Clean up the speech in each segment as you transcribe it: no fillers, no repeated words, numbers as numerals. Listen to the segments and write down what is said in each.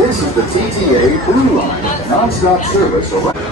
This is the TTA Blue Line, non-stop service around.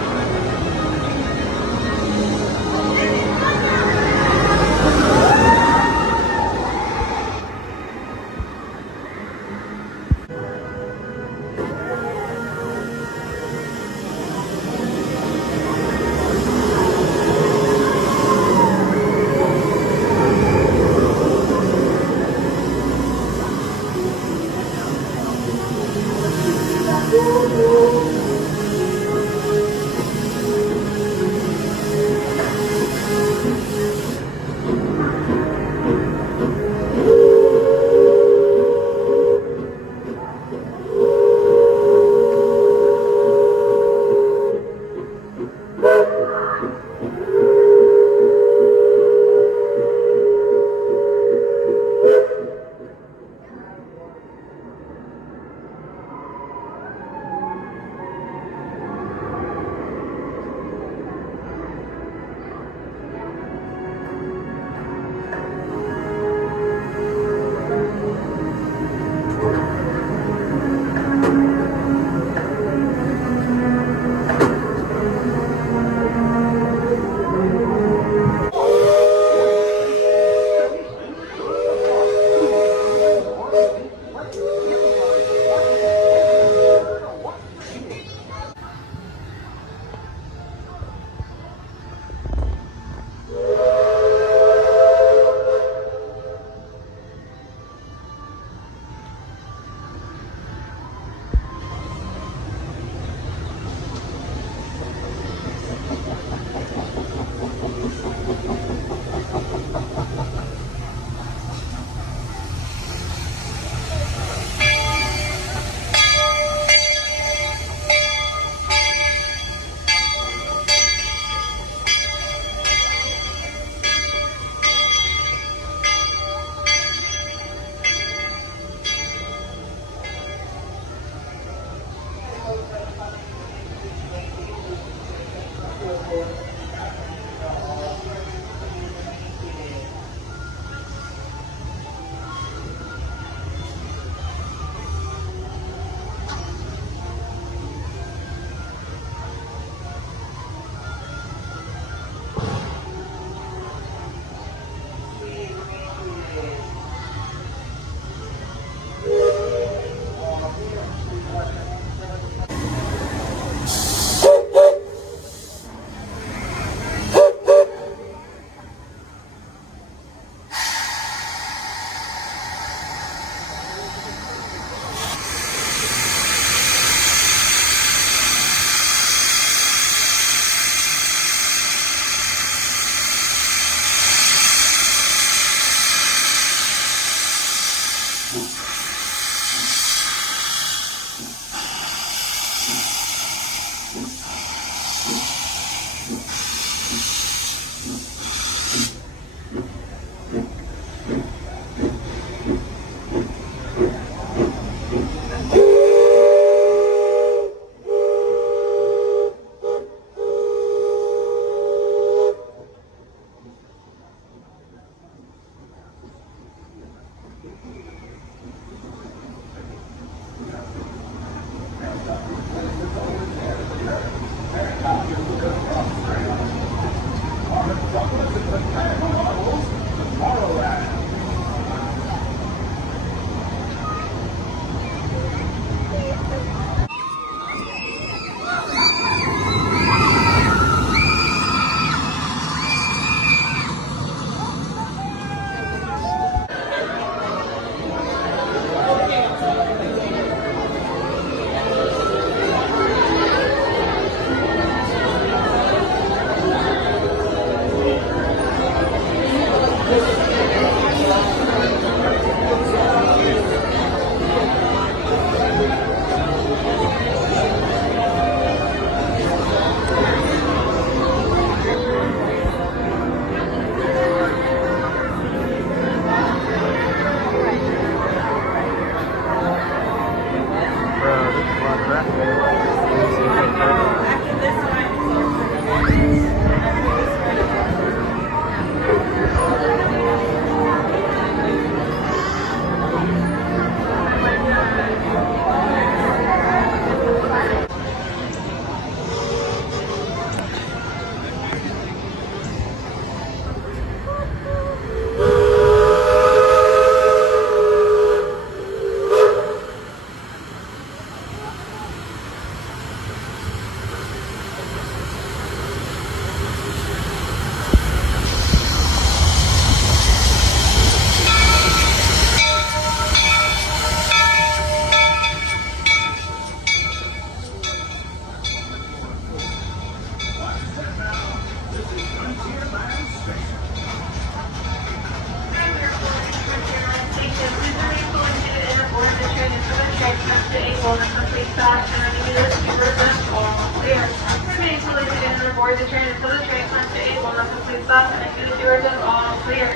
a full and complete stop, and I give you those two words of all clear. Remain fully seated and aboard the train until the train comes to a full and complete stop, and I give you the two words of all clear.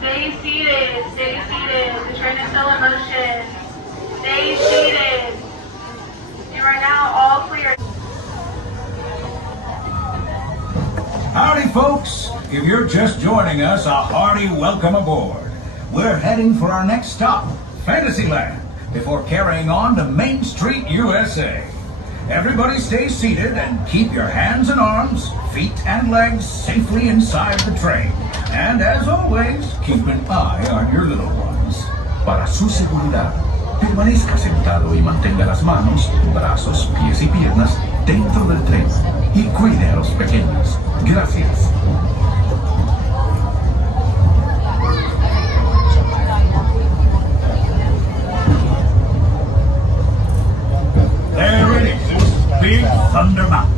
Stay seated, stay seated. The train is still in motion. Stay seated. You are now all clear. Howdy, folks. If you're just joining us, a hearty welcome aboard. We're heading for our next stop, Fantasyland, before carrying on to Main Street, USA. Everybody stay seated and keep your hands and arms, feet and legs safely inside the train. And as always, keep an eye on your little ones. Para su seguridad, permanezca sentado y mantenga las manos, brazos, pies y piernas dentro del tren y cuide a los pequeños. Gracias. There it is, Big Thunder Mountain.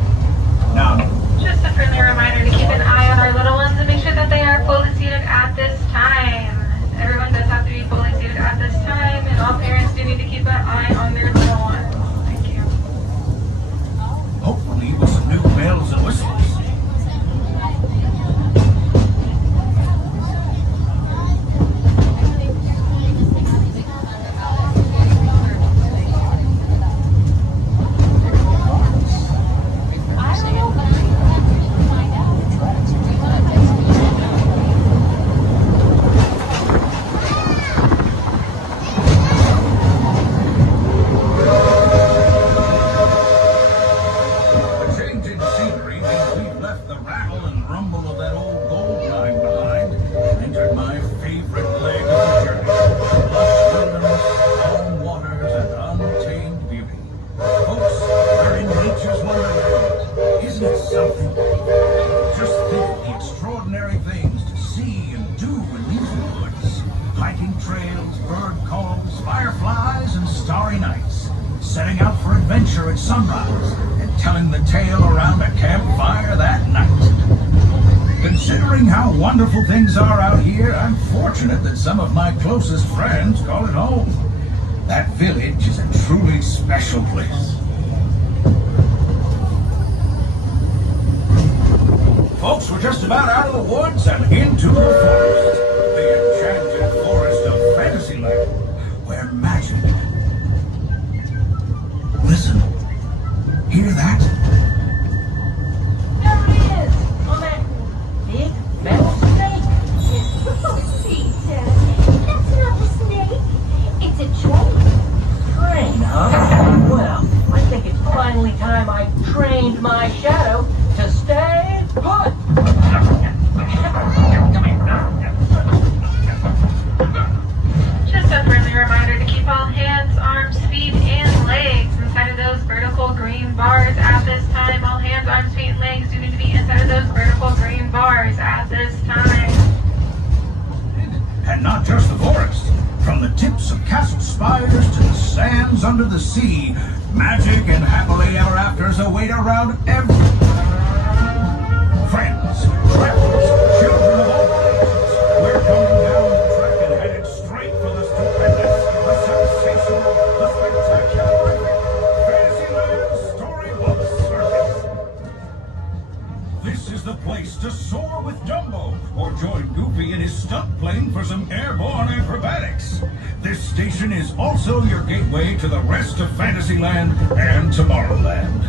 Now, Just a friendly reminder to keep an eye on our little ones and make sure that they are fully seated at this time. Everyone does have to be fully seated at this time, and all parents do need to keep an eye on their little ones. Thank you. hopefully with some new bells and whistles. Setting out for adventure at sunrise and telling the tale around a campfire that night. Considering how wonderful things are out here, I'm fortunate that some of my closest friends call it home. That village is a truly special place. Folks, we're just about out of the woods and into the forest. The enchanted forest of Fantasyland, where magic... Listen. Hear that? There he is! On that big metal snake! Oh, Peter, that's not a snake. It's a train. Train, huh? Well, I think it's finally time I trained my shadow to stay put! Come here. Just a friendly reminder to keep all hands, arms, feet, and legs inside of those vertical green bars at this time. All hands, arms, feet, and legs do need to be inside of those vertical green bars at this time. And not just the forest. From the tips of castle spires to the sands under the sea, magic and happily ever afters await around every... Friends, travelers, children of all ages, we're going down the track and headed straight for the stupendous, the sensational, the spectacular, Fantasyland Storybook Circus. This is the place to soar with Dumbo, or join Goofy in his stunt plane for some airborne acrobatics. This station is also your gateway to the rest of Fantasyland and Tomorrowland.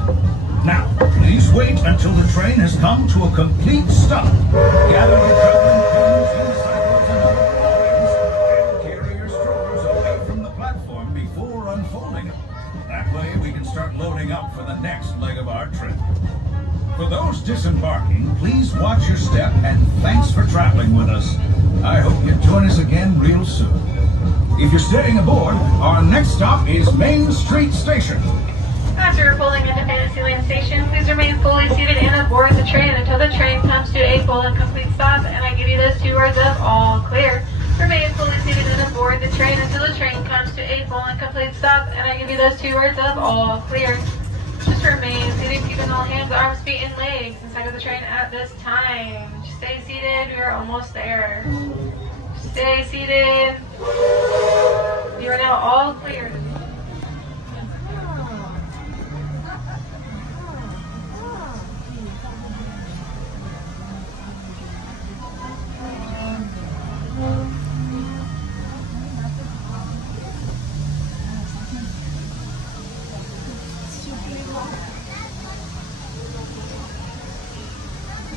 Now, please wait until the train has come to a complete stop. Gather your traveling pins, unicycles, and other belongings, and carry your strollers away from the platform before unfolding them. That way we can start loading up for the next leg of our trip. For those disembarking, please watch your step, and thanks for traveling with us. I hope you join us again real soon. If you're staying aboard, our next stop is Main Street Station. As you're pulling into Fantasyland Station, please remain fully seated and aboard the train until the train comes to a full and complete stop, and I give you those two words of all clear. Remain fully seated and aboard the train until the train comes to a full and complete stop, and I give you those two words of all clear. Just remain seated, keeping all hands, arms, feet, and legs inside of the train at this time. Just stay seated, we are almost there. Stay seated. You are now all clear.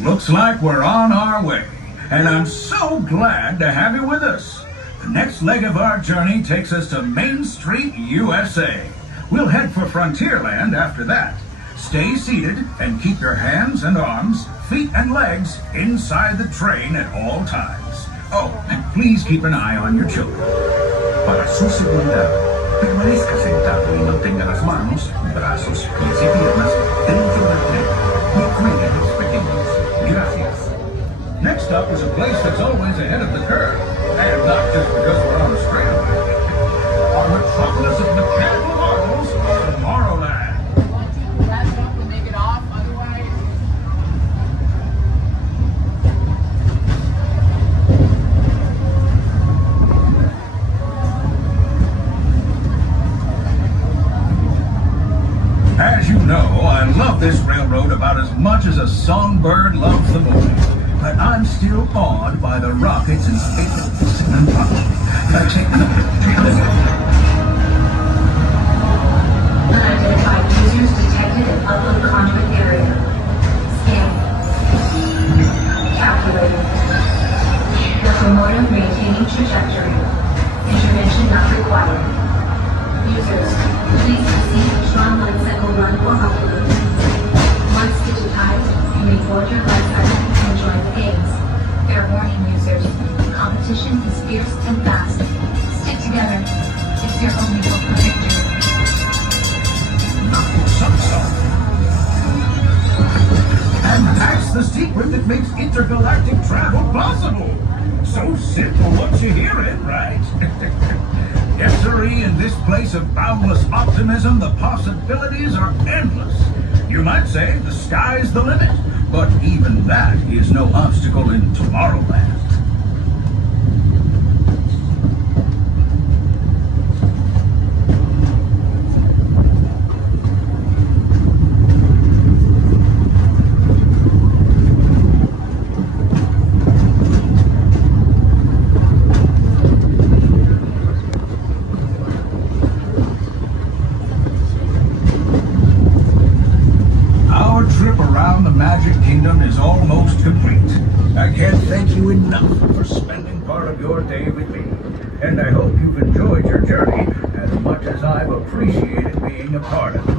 Looks like we're on our way, and I'm so glad to have you with us. The next leg of our journey takes us to Main Street, USA. We'll head for Frontierland after that. Stay seated and keep your hands and arms, feet and legs inside the train at all times. Oh, and please keep an eye on your children. Para su seguridad, permanezca sentado y mantenga las manos, brazos, pies y piernas dentro del tren y cuide a los pequeños. Gracias. Next up is a place that's always ahead of the curve, and not just because we're on a straightaway. Our metropolis of mechanical marvels, Tomorrowland. As you know, I love this railroad about as much as a songbird loves the moon. But I'm still awed by the rockets and space and Unidentified users detected in upload conduit area. Scan. Calculated. Locomotive maintaining trajectory. Intervention not required. Users, please proceed to Tron Line Cycle Run or upload. Once digitized, you may board your life cycle and join the games. Fair warning, users. Competition is fierce and fast. Stick together. It's your only hope for victory. And that's the secret that makes intergalactic travel possible. So simple once you hear it, right? Yes, sirree, in this place of boundless optimism, the possibilities are endless. You might say the sky's the limit, but even that is no obstacle in Tomorrowland. Is almost complete. I can't thank you enough for spending part of your day with me, and I hope you've enjoyed your journey as much as I've appreciated being a part of it.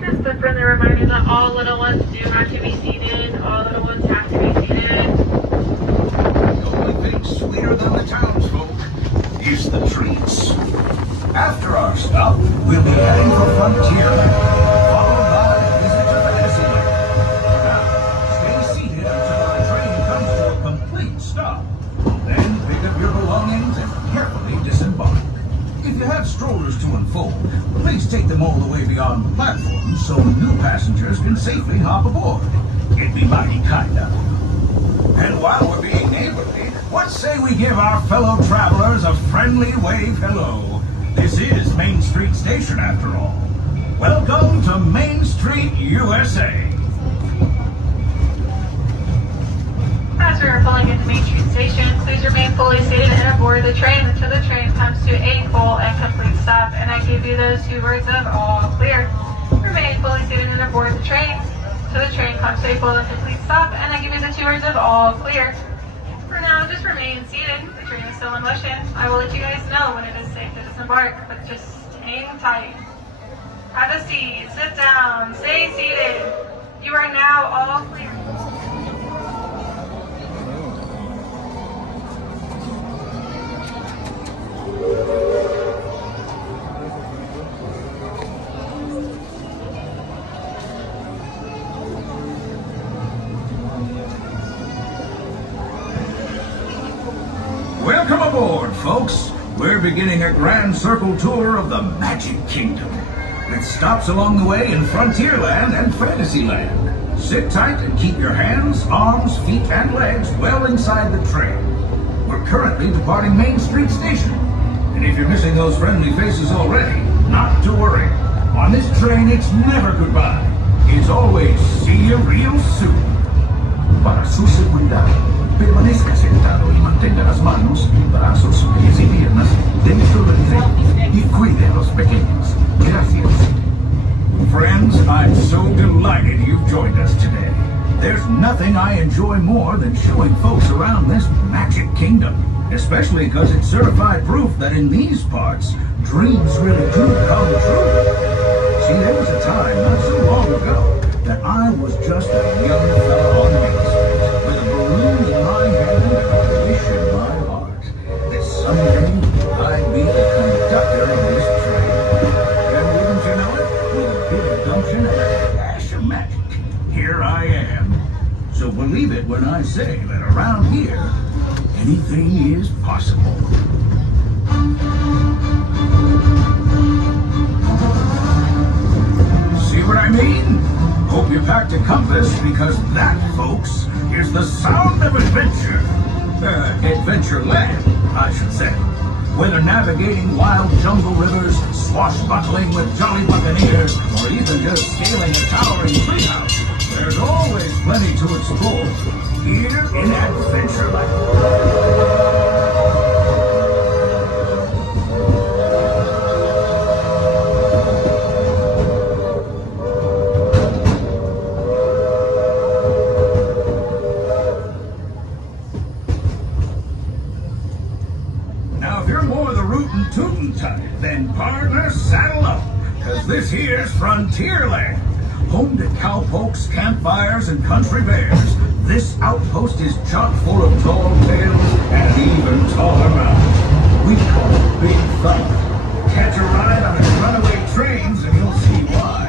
Just a friendly reminder that all little ones do have to be seated. All little ones have to be seated. The only thing sweeter than the townsfolk is the treats. After our stop, we'll be heading for Frontierland, followed by a visit to Fantasyland. Stop. Then pick up your belongings and carefully disembark. If you have strollers to unfold, please take them all the way beyond the platform so new passengers can safely hop aboard. It'd be mighty kind of you. And while we're being neighborly, what say we give our fellow travelers a friendly wave hello? This is Main Street Station after all. Welcome to Main Street, USA. As we are pulling into Main Street Station, please remain fully seated and aboard the train until the train comes to a full and complete stop, and I give you those 2 words of all clear. Remain fully seated and aboard the train until the train comes to a full and complete stop, and I give you the 2 words of all clear. For now, just remain seated. The train is still in motion. I will let you guys know when it is safe to disembark, but just hang tight. Have a seat, sit down, stay seated. You are now all clear. Welcome aboard, folks. We're beginning a grand circle tour of the Magic Kingdom, with stops along the way in Frontierland and Fantasyland. Sit tight and keep your hands, arms, feet, and legs well inside the train. We're currently departing Main Street Station, and if you're missing those friendly faces already, not to worry. On this train, it's never goodbye. It's always see you real soon. Para su seguridad, permanezca sentado y mantenga las manos, brazos, pies y piernas dentro del tren y cuide a los pequeños. Gracias. Friends, I'm so delighted you've joined us today. There's nothing I enjoy more than showing folks around this magic kingdom. Especially because it's certified proof that in these parts, dreams really do come true. See, there was a time not so long ago that I was just a young fellow on Main Street with a balloon in my hand and a wish in my heart that someday I'd be the conductor of this train. And wouldn't you know it, with a big gumption and a dash of magic, here I am. So believe it when I say that around here, anything is possible. See what I mean? Hope you packed a compass, because that, folks, is the sound of adventure. Adventureland, I should say. Whether navigating wild jungle rivers, swashbuckling with jolly buccaneers, or even just scaling a towering treehouse, there's always plenty to explore here in Adventureland. Now, if you're more the rootin' tootin' type, then partner, saddle up, cause this here's Frontierland. Home to cowpokes, campfires, and country bears, this outpost is chock full of tall tales and even taller mountains. We call it Big Thunder. Catch a ride on its runaway trains and you'll see why.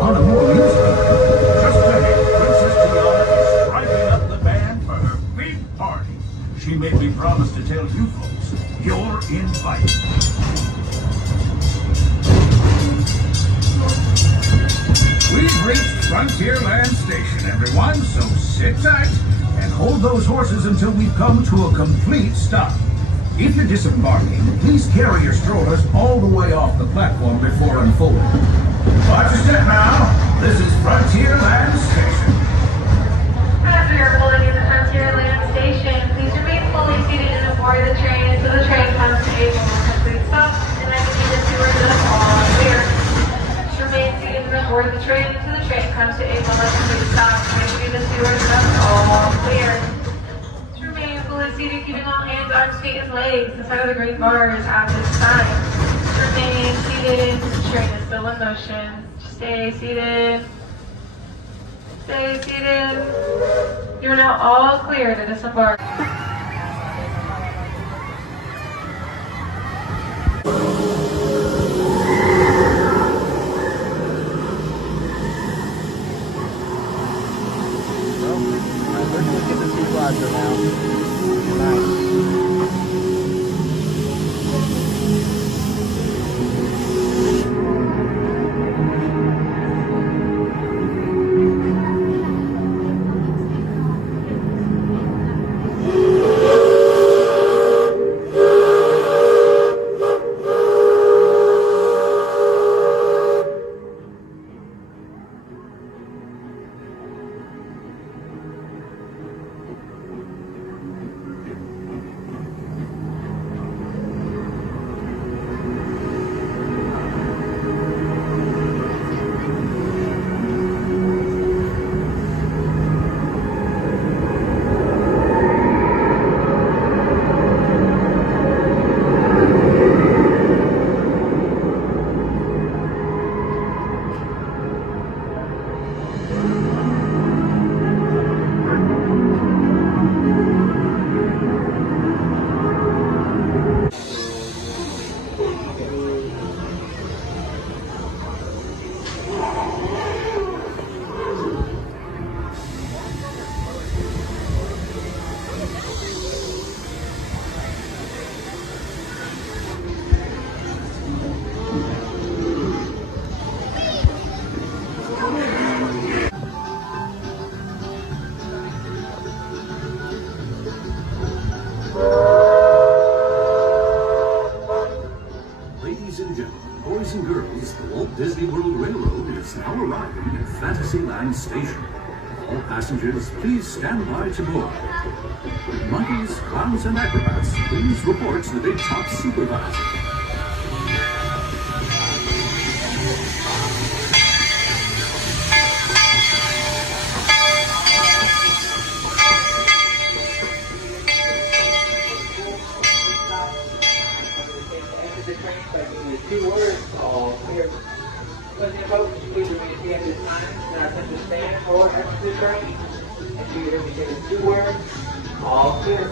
On a more musical note, just ahead, Princess Tiana is striking up the band for her big party. She made me promise to tell you folks, you're invited. We've reached Frontierland Station, everyone, so sit tight and hold those horses until we've come to a complete stop. If you're disembarking, please carry your strollers all the way off the platform before unfolding. Watch your step now. This is Frontierland Station. As we are pulling into Frontierland Station, please remain fully seated and aboard the train until the train comes to a complete stop, and I can need the stewards of all clear. Remain seated and aboard the train until the train comes to a complete stop, and I can need the stewards of all clear. To remain fully seated, keeping all hands, arms, feet, and legs inside of the green bars at this time. Remain seated. The train is still in motion. Stay seated. Stay seated. You are now all clear to disembark. Boys and girls, the Walt Disney World Railroad is now arriving at Fantasyland Station. All passengers, please stand by to board. Monkeys, clowns, and acrobats, please report to the Big Top Supervisor. folks, please remain seated at this time. Now attempt to stand or exit the train. Make sure you hear me say the 2 words, all clear.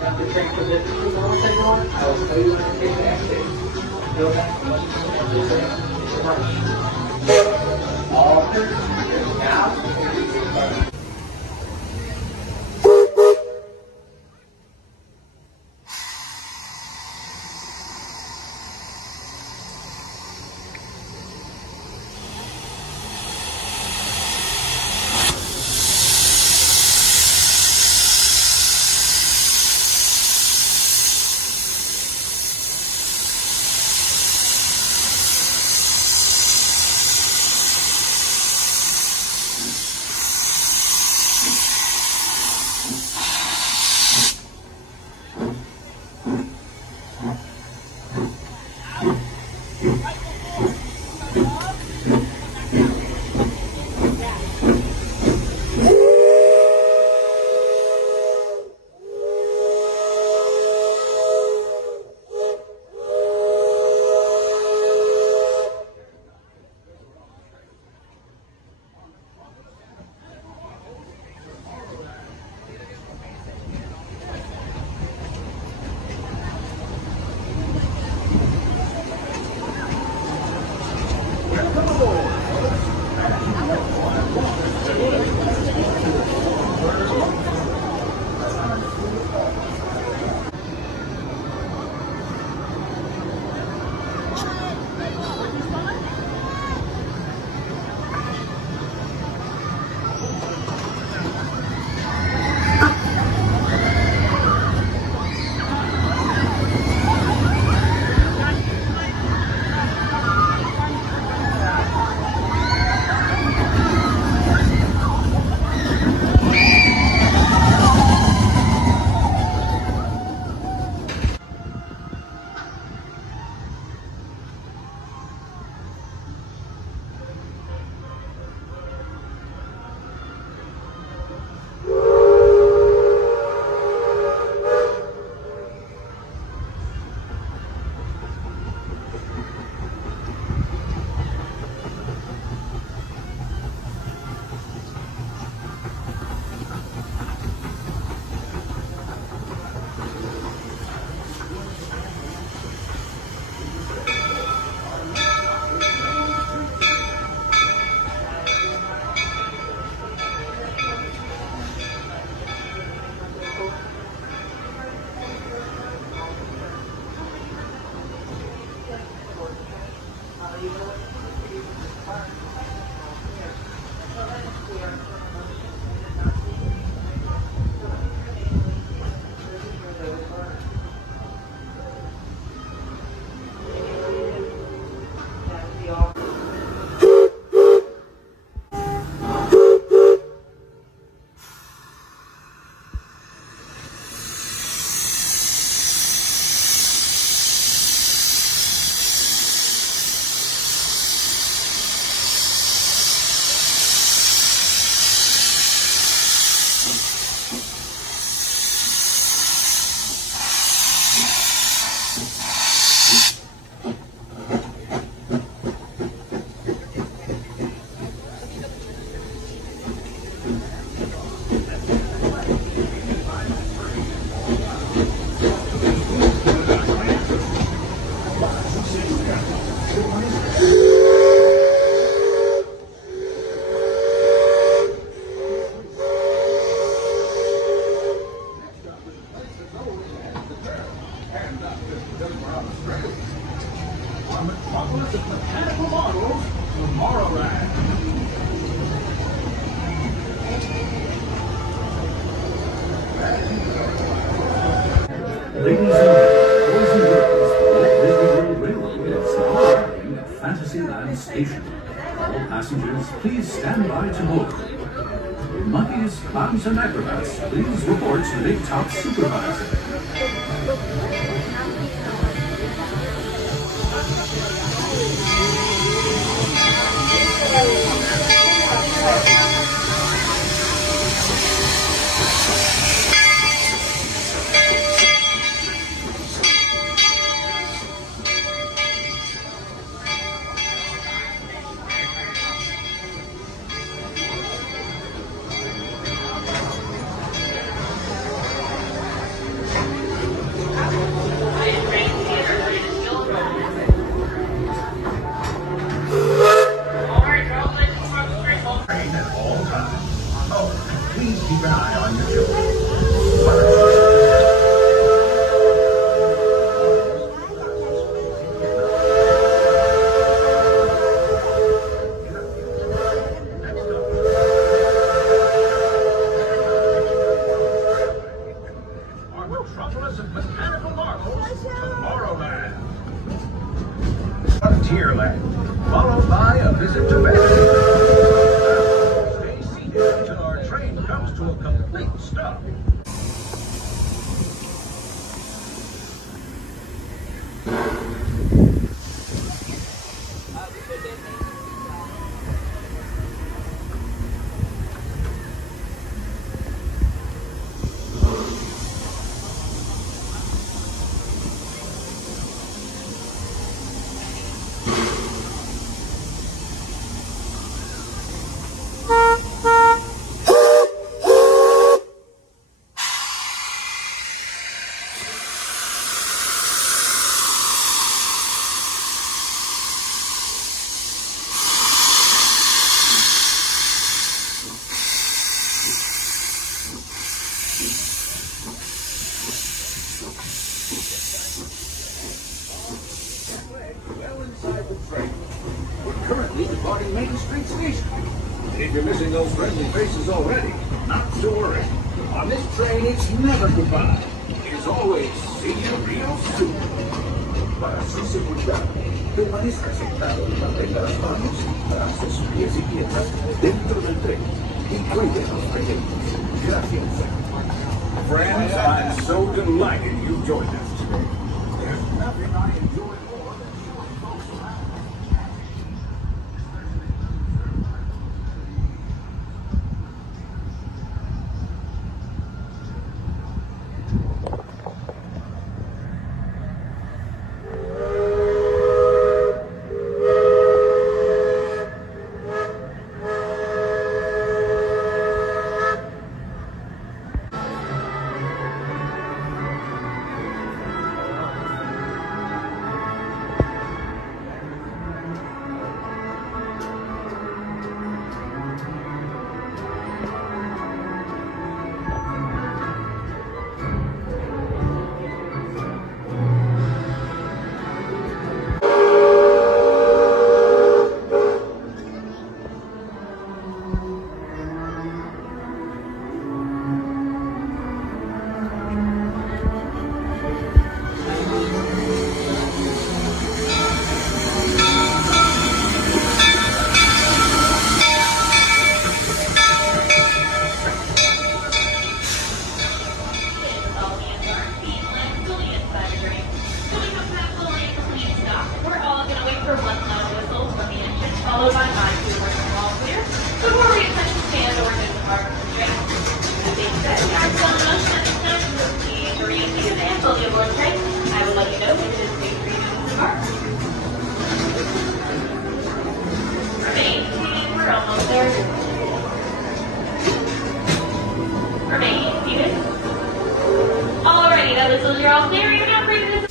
Now the train position is on take on. I will tell you when to take the exit. Until then, exit train is commercial. All clear. Now, Ladies and gentlemen, boys and girls, the Walt Disney World Railroad is now arriving at Fantasyland Station. All passengers, please stand by to board. Monkeys, clowns, and acrobats, please report to the top supervisor. visit to bed. Stay seated until our train comes to a complete stop. Well inside the train. We're currently departing Main Street Station. If you're missing those friendly faces already, not to worry. On this train, it's never goodbye. It's always see you real soon. Para su seguridad, permanezca sentado y mantenga las manos, brazos, pies y piernas dentro del tren y cuide a los pequeños. Gracias. Friends, I'm so delighted you joined us today. There's nothing I enjoy more than showing folks around. Followed by mine to the working all clear. Before we attempt to stand or move the car from the train. That being said, we are still in motion at this time to proceed to reseated and fully aboard train. I will let you know when it is safe for you to depart. Remain seated, we're almost there. Remain seated. Alrighty, that whistles, you're all clear. You're now free to disappear.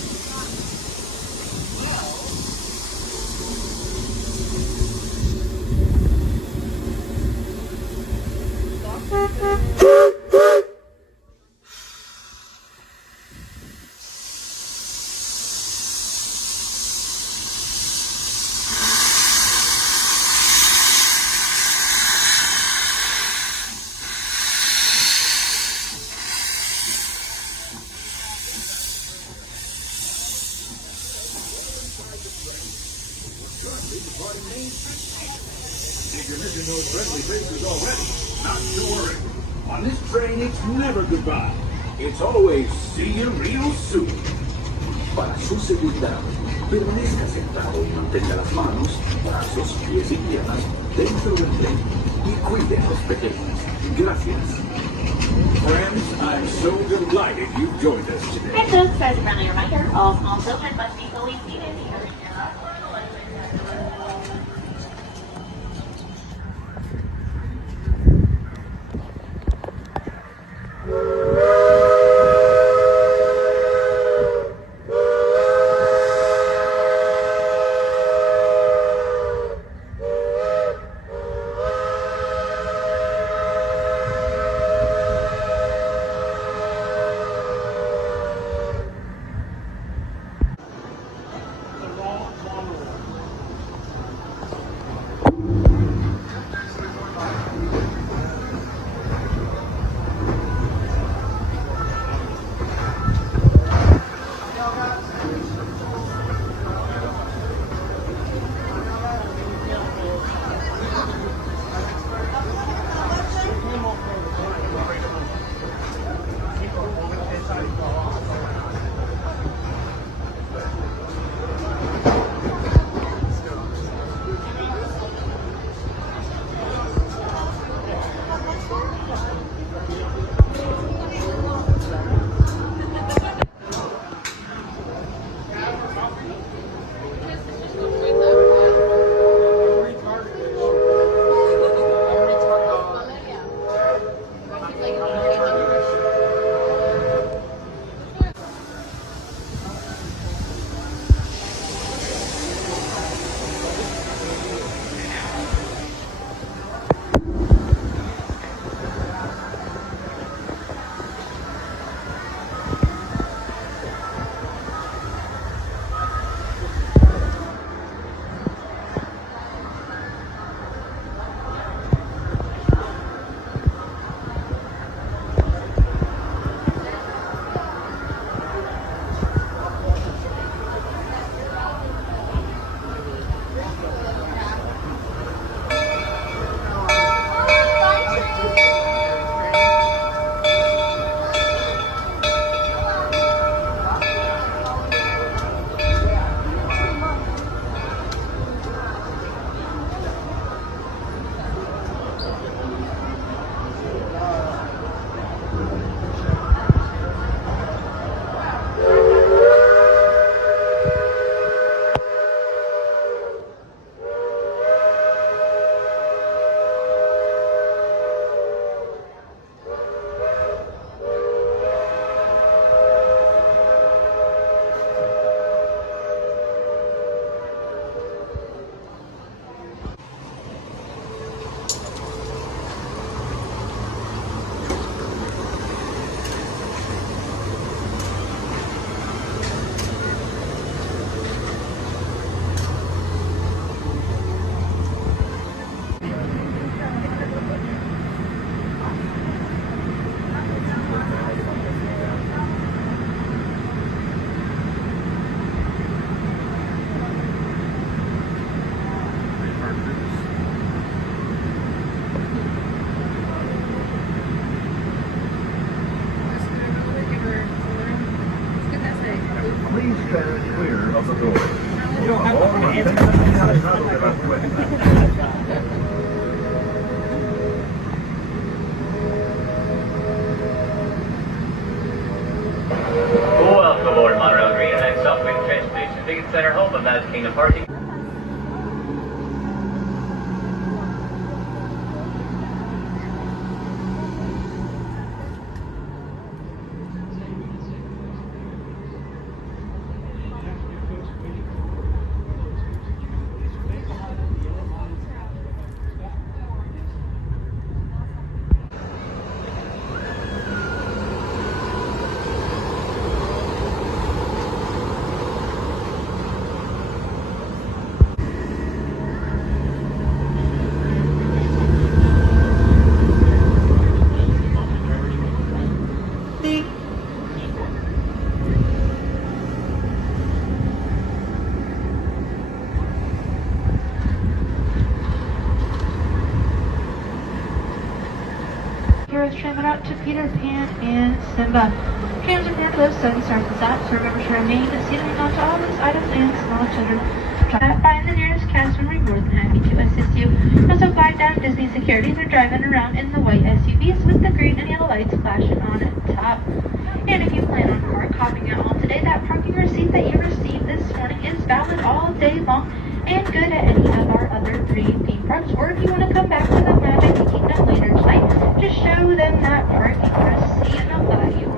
If you're missing those friendly faces already, not to worry. On this train, it's never goodbye. It's always see you real soon. Para su seguridad, permanezca sentado y mantenga las manos, brazos, pies y piernas dentro del tren y cuide a los pequeños. Gracias. Friends, I'm so delighted you joined us today. And folks, as a friendly reminder, all small children must be fully seated. Welcome aboard Monorail Green and next stop, Green Transportation Ticket Center, home of Magic Kingdom Party. Heroes trim it out to Peter Pan and Simba. Trams are near those sudden starts and stops, so remember to remain seated onto all those items and small children. Find the nearest cast member, more than happy to assist you. Also glide down Disney securities or driving around in the white SUVs with the green and yellow lights flashing on top. And if you plan on park hopping out all today, that parking receipt that you received this morning is valid all day long and good at any of our other 3 theme parks. Or if you want to come back to the Magic Kingdom later tonight, just show them that parking receipt and they'll buy you